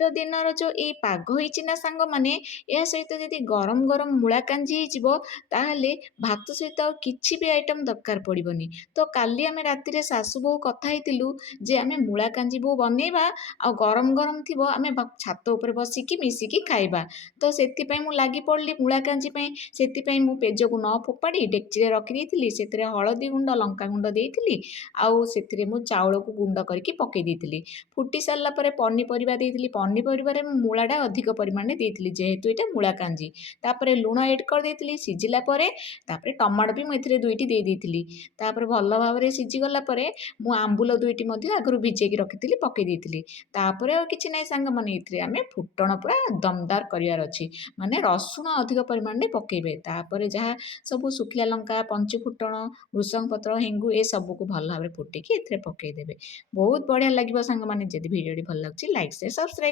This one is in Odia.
ଶୀତ ଦିନର ଯେଉଁ ଏଇ ପାଗ ହେଇଛି ନା ସାଙ୍ଗମାନେ, ଏହା ସହିତ ଯଦି ଗରମ ଗରମ ମୂଳା କାଞ୍ଜି ହେଇଯିବ ତାହେଲେ ଭାତ ସହିତ ଆଉ କିଛି ବି ଆଇଟମ୍ ଦରକାର ପଡ଼ିବନି। ତ କାଲି ଆମେ ରାତିରେ ଶାଶୁ ବୋହୂ କଥା ହେଇଥିଲୁ ଯେ ଆମେ ମୂଳା କାଞ୍ଜି ବୋଉ ବନେଇବା, ଆଉ ଗରମ ଗରମ ଥିବ ଆମେ ଛାତ ଉପରେ ବସିକି ମିଶିକି ଖାଇବା। ତ ସେଥିପାଇଁ ମୁଁ ଲାଗି ପଡ଼ିଲି ମୂଳା କାଞ୍ଜି ପାଇଁ। ସେଥିପାଇଁ ମୁଁ ପେଜକୁ ନ ଫୋପାଡ଼ି ଡେକ୍ଚିରେ ରଖିଦେଇଥିଲି, ସେଥିରେ ହଳଦୀ ଗୁଣ୍ଡ ଲଙ୍କାଗୁଣ୍ଡ ଦେଇଥିଲି, ଆଉ ସେଥିରେ ମୁଁ ଚାଉଳକୁ ଗୁଣ୍ଡ କରିକି ପକାଇ ଦେଇଥିଲି। ଫୁଟି ସାରିଲା ପରେ ପନିପରିବା ଦେଇଥିଲି। ପନିପରିବାରେ ମୁଁ ମୂଳାଟା ଅଧିକ ପରିମାଣରେ ଦେଇଥିଲି ଯେହେତୁ ଏଇଟା ମୂଳା କାଞ୍ଜି। ତାପରେ ଲୁଣ ଏଡ୍ କରିଦେଇଥିଲି। ସିଝିଲା ପରେ ତାପରେ ଟମାଟୋ ବି ମୁଁ ଏଥିରେ 2ଟି ଦେଇଦେଇଥିଲି। ତାପରେ ଭଲ ଭାବରେ ସିଝିଗଲା ପରେ ମୁଁ ଆମ୍ବୁଲ 2ଟି ମଧ୍ୟ ଆଗରୁ ଭିଜେଇକି ରଖିଥିଲି, ପକାଇ ଦେଇଥିଲି। ତାପରେ ଆଉ କିଛି ନାହିଁ ସାଙ୍ଗମାନେ, ଏଥିରେ ଆମେ ଫୁଟଣ ପୁରା ଦମଦାର କରିବାର ଅଛି, ମାନେ ରସୁଣ ଅଧିକ ପରିମାଣରେ ପକାଇବେ। ତାପରେ ଯାହା ସବୁ ଶୁଖିଲା ଲଙ୍କା, ପଞ୍ଚୁ ଫୁଟଣ, ଭୃଷଙ୍ଗ ପତ୍ର, ହେଙ୍ଗୁ ଏ ସବୁକୁ ଭଲ ଭାବରେ ଫୁଟିକି ଏଥିରେ ପକାଇଦେବେ। ବହୁତ ବଢ଼ିଆ ଲାଗିବ ସାଙ୍ଗମାନେ। ଯଦି ଭିଡ଼ିଓଟି ଭଲ ଲାଗୁଛି ଲାଇକ୍, ସେୟାର, ସବସ୍କ୍ରାଇବ୍।